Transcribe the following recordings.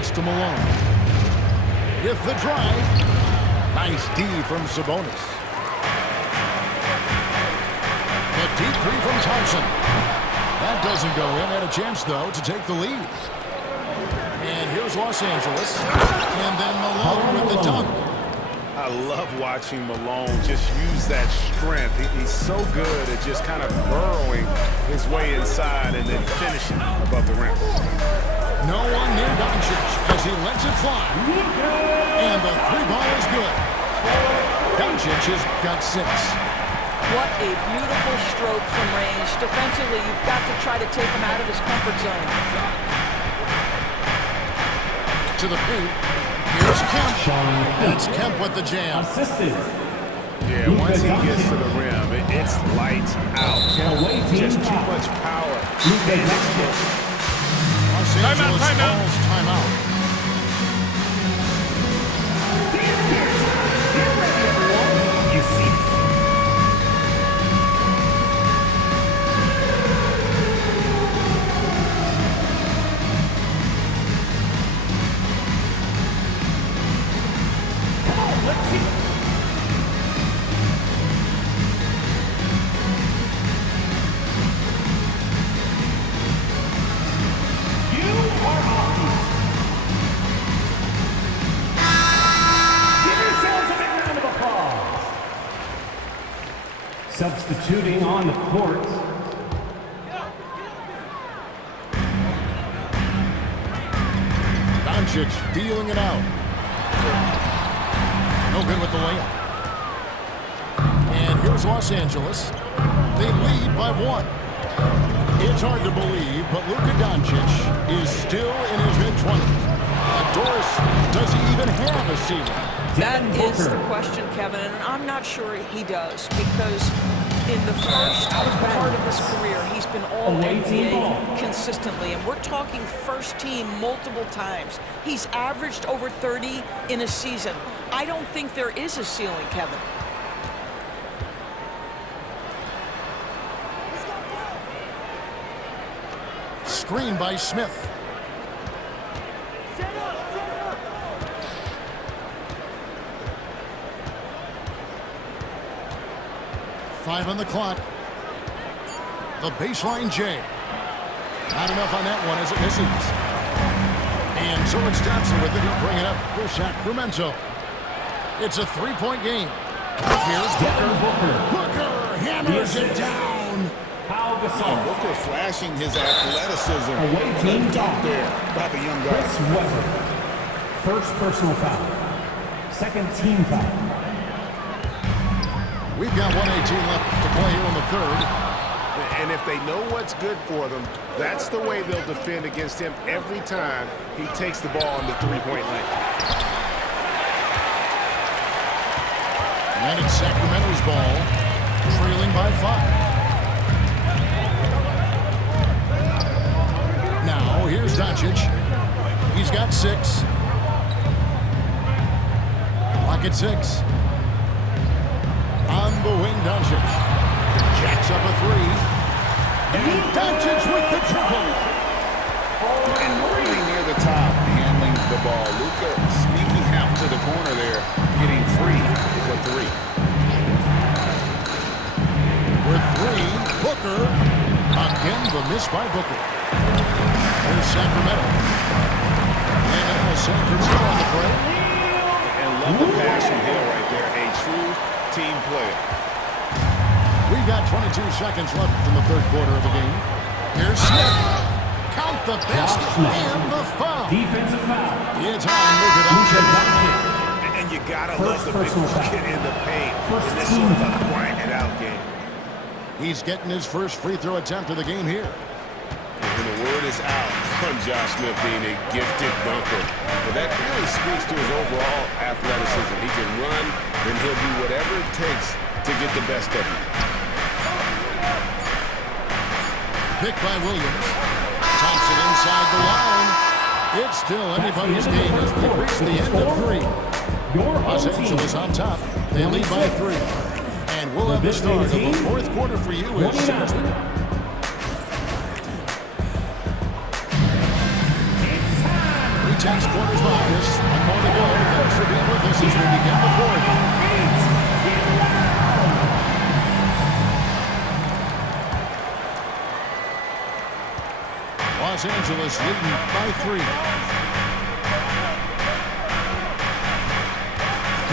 pass to Malone. With the drive. Nice D from Sabonis. A deep three from Thompson. That doesn't go in. Had a chance, though, to take the lead. And here's Los Angeles. And then Malone with the dunk. I love watching Malone just use that strength. He's so good at just kind of burrowing his way inside and then finishing above the rim. No one near Doncic as he lets it fly. And the three ball is good. Doncic has got 6. What a beautiful stroke from range. Defensively, you've got to try to take him out of his comfort zone. To the paint. Here's Kemp. That's Kemp with the jam. Assisted. Yeah, once he gets to the rim, it's lights out. Just too much power. Los Angeles calls timeout. You see. Substituting on the court. Doncic feeling it out. No good with the layup. And here's Los Angeles. They lead by 1. It's hard to believe, but Luka Doncic is still in his mid-20s. Doris, does he even have a ceiling? That is the question, Kevin, and I'm not sure he does, because in the first part of his career, he's been all NBA consistently, and we're talking first team multiple times. He's averaged over 30 in a season. I don't think there is a ceiling, Kevin. Screen by Smith. Five on the clock. The baseline J. Not enough on that one as it misses. And so it's Thompson with it. He'll bring it up for Sacramento. It's a 3-point game. Here's Booker. Booker hammers it down. Booker flashing his athleticism. Away team top there by the young guy. Chris Webber. First personal foul. Second team foul. We've got 1:18 left to play here in the third. And if they know what's good for them, that's the way they'll defend against him every time he takes the ball in the three-point line. And it's Sacramento's ball, trailing by 5. Now, here's Doncic. He's got 6. Clock at 6. On the wing, Doncic. Jacks up a 3. And Doncic with the triple. And really near the top, handling the ball. Luka sneaking out to the corner there, getting free for 3. With 3, Booker. Again, the miss by Booker. Here's Sacramento. And now Sacramento on the play. And love the pass from Hill right there. A true team player. We've got 22 seconds left in the third quarter of the game. Here's Smith. Count the basket and the foul. Defensive foul. It's on Luka Doncic. And you gotta love the big bucket in the paint. In this sort of a grind it out game. He's getting his first free throw attempt of the game here. And the word is out on Josh Smith being a gifted dunker. But that really speaks to his overall athleticism. He can run, and he'll do whatever it takes to get the best of him. Pick by Williams. Thompson inside the line. It's still anybody's game as we reach the end of 3. Los Angeles on top. They lead by 3. And we'll have the start of the fourth quarter for you as soon as we... Tense quarters behind us. One more to go. Thanks for being with us as we begin the fourth. Los Angeles leading by 3.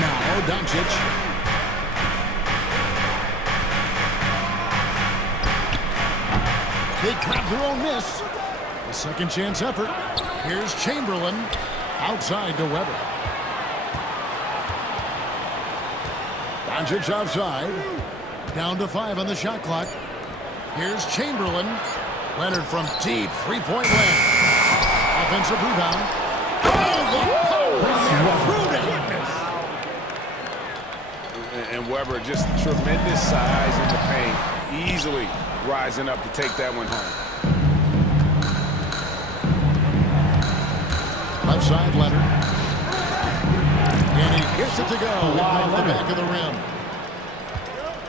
Now Doncic. They grab their own miss. A second chance effort. Here's Chamberlain. Outside to Weber. Doncic outside. Down to 5 on the shot clock. Here's Chamberlain. Leonard from deep. 3-point land. Offensive rebound. And Weber just tremendous size in the paint. Easily rising up to take that one home. Left side, Leonard. And he gets it to go off the back of the rim.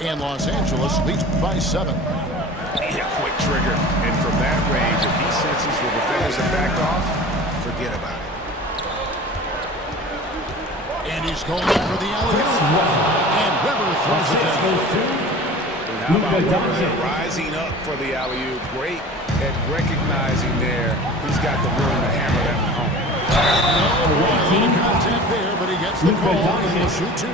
And Los Angeles leads by 7. Yeah, quick trigger. And from that range, if he senses the defenders have backed off, forget about it. And he's going in for the alley-oop. And Weber throws it down. How about Weber rising up for the alley-oop? Great at recognizing there. He's got the room to hammer that one home. No contact there, but he gets the call and will shoot 2.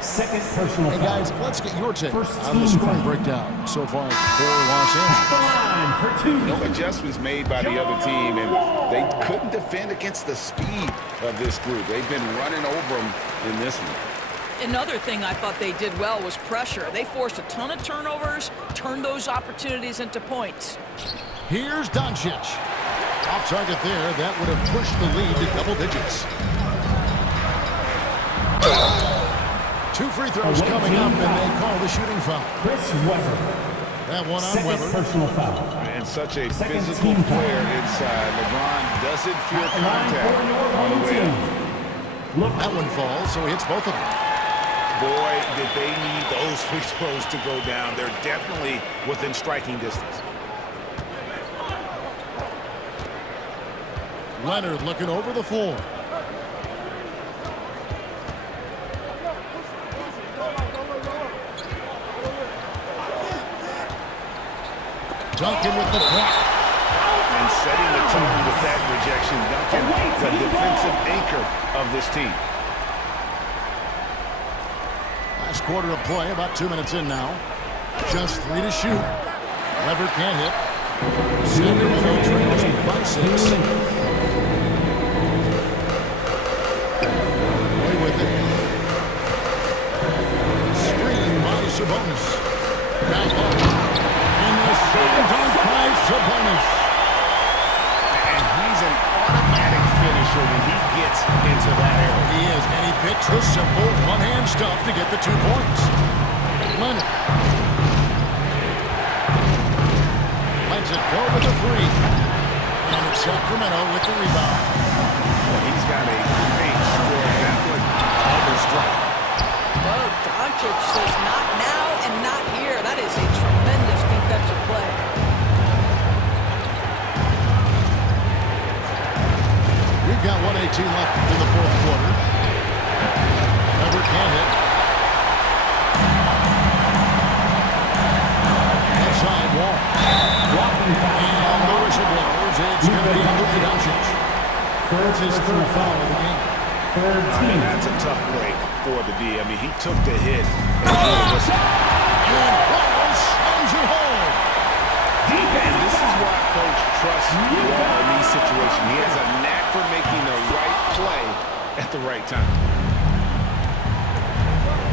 Second personal Hey foul. guys, let's get your take First on the team scoring foul. breakdown so far for Los Angeles. Line for 2. No adjustments made by the other team, and they couldn't defend against the speed of this group. They've been running over them in this one. Another thing I thought they did well was pressure. They forced a ton of turnovers, turned those opportunities into points. Here's Doncic. Off target there. That would have pushed the lead to double digits. 2 free throws coming up, and they call the shooting foul. Chris Weber. That one on Second Weber. personal foul. And such a Second physical team foul. player inside. LeBron doesn't feel At the line contact for your on the home way team. up. Look. That one falls, so he hits both of them. Boy, did they need those free throws to go down. They're definitely within striking distance. Leonard looking over the floor. Duncan with the block. And setting the tone with that rejection. Duncan, the defensive anchor of this team. Last quarter of play, about 2 minutes in now. Just 3 to shoot. Weber can't hit. Sacramento trails by 6. Away with it. Screen by Sabonis. Back up. And the slam dunk by Sabonis. And he's an automatic finisher when he gets into that area. He is, and he picks the simple one-hand stuff to get the 2 points. Leonard. Lets it go with the 3. And it's Sacramento with the rebound. Well, he's got a great score. That one almost dropped. Oh, Doncic says not now and not here. That is a tremendous defensive play. We've got 1:18 left in the fourth quarter. Weber can't hit. Left side wall. And the whistle blows. It's going to be Luka Doncic. It's his 3rd foul of the game. Third And team. that's a tough break for the D. I mean, he took the hit and blew the whistle. And Wall slams it home. And this is why Coach trusts Wall in these situations. He has a knack for making the right play at the right time.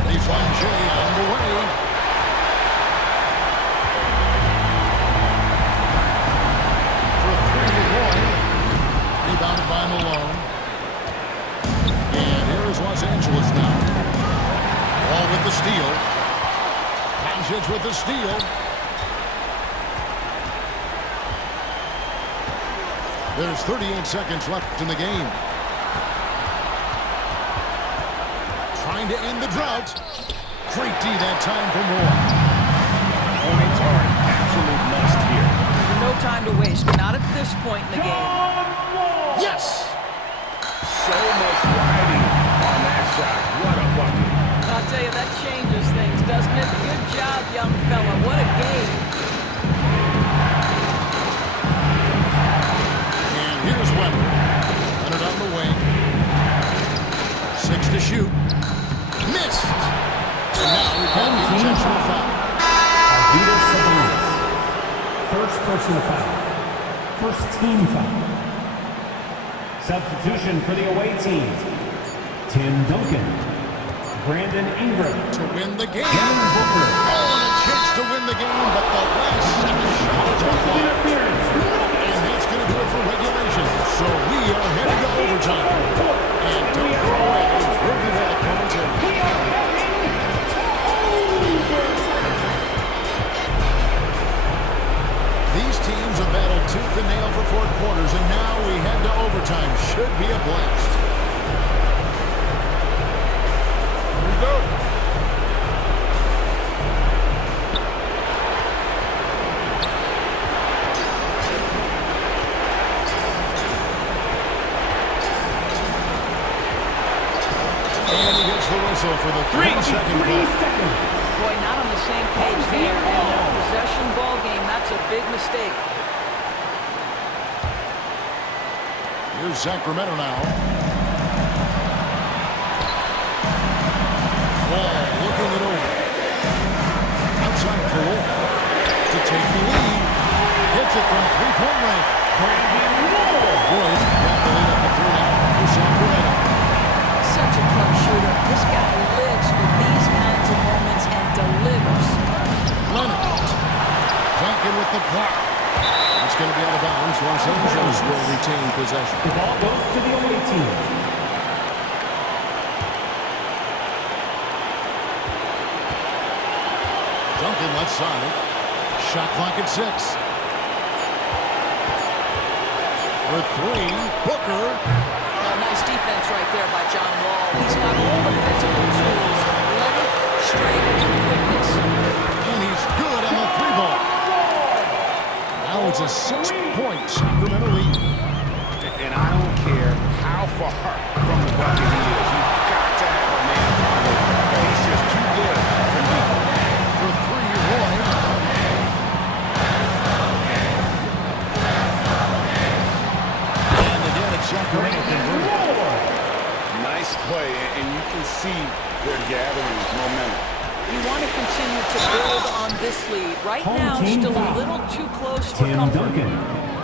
Baseline J on the way. For 3 to Roy. Rebounded by Malone. And here is Los Angeles now. Wall with the steal. Doncic with the steal. There's 38 seconds left in the game. Trying to end the drought. Great D that time for Moore. Points are an absolute must here. No time to waste. Not at this point in the game. Yes! young fella. What a game. And here's Weber. Run it on the wing. 6 to shoot. Missed. And now we've got the intentional foul. Arvydas Sabonis. First personal foul. First team foul. Substitution for the away team. Tim Duncan. Brandon Ingram. To win the game. Devin Booker. Oh, and a chance to win the game, but the last second shot is on fire. Interference. And that's going to do it for regulation. So we are headed to overtime. And don't go away. We'll be back momentarily. These teams have battled tooth and nail for 4 quarters, and now we head to overtime. Should be a blast. Here we go. And he gets the whistle for the 3-second call. Boy, not on the same page there. And a possession ball game, that's a big mistake. Here's Sacramento now. Wall looking it over. Outside for Wolf to take the lead. Hits it from three-point range. Royce got the lead up to 3 now for Sacramento. Such a clutch shooter. This guy lives for these kinds of moments and delivers. Leonard. Duncan with the block. That's going to be out of bounds. Los Angeles will retain possession. The ball goes to the away team. Duncan left side. Shot clock at 6. For 3, Booker. Oh, nice defense right there by John Wall. He's got all the physical tools, length, strength, and quickness. And he's good on the 3-ball. Now it's a 6-point Sacramento lead. And I don't care how far from the bucket he is. You've got to have a man on him. He's just too good for me. For 3, Roy. And again, it's Sacramento converted. Nice play, and you can see they're gathering momentum. You want to continue to build on this lead. Right Home now, team still foul. a little too close for Tim comfort. Duncan.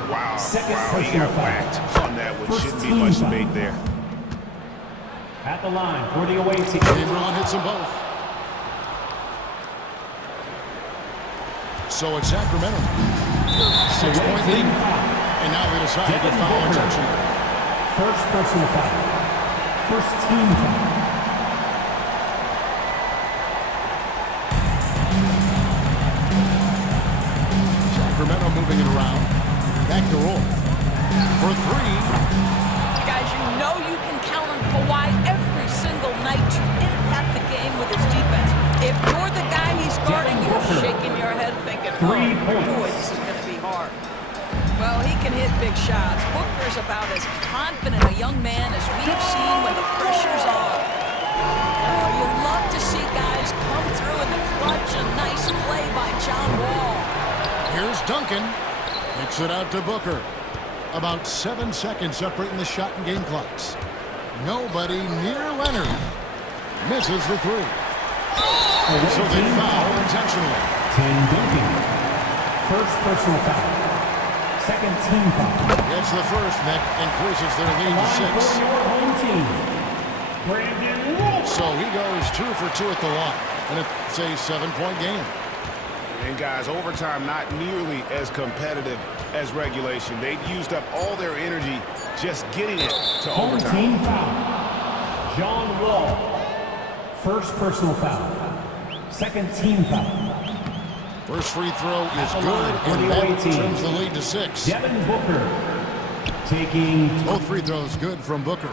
Wow, Second he personal got foul. whacked on that one. First Shouldn't be team much foul. debate there. At the line for the away team. Ron hits them both. So it's Sacramento. 6-point lead. And now they decide to Devin foul Booker. intentionally. First personal foul. First team foul. Sacramento moving it around. Back to roll. For 3. Guys, you know you can count on Kawhi every single night to impact the game with his defense. If you're the guy he's guarding, you're shaking your head thinking, oh, 3 points. boy, this is going to be hard. Well, he can hit big shots. Booker's about as confident a young man as we've seen when the pressure's on. Oh, you love to see guys come through in the clutch. A nice play by John Wall. Here's Duncan. Kicks it out to Booker. About 7 seconds separating the shot and game clocks. Nobody near Leonard. Misses the 3. So they foul intentionally. Tim Duncan. First personal foul. Second team foul. It's the first, and that increases their lead Line to for 6. your home team. Brandon Wolf. So he goes 2 for 2 at the line. And it's a 7-point game. And guys, overtime not nearly as competitive as regulation. They used up all their energy just getting it to Home overtime. team foul. John Wall. First personal foul. Second team foul. First free throw is the good, line for and the away that team. trims the lead to 6. Devin Booker. Taking Both free throws good from Booker.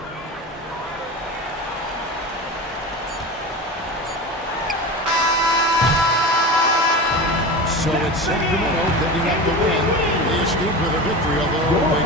So it's Sacramento picking up the win. They escaped with a victory, although they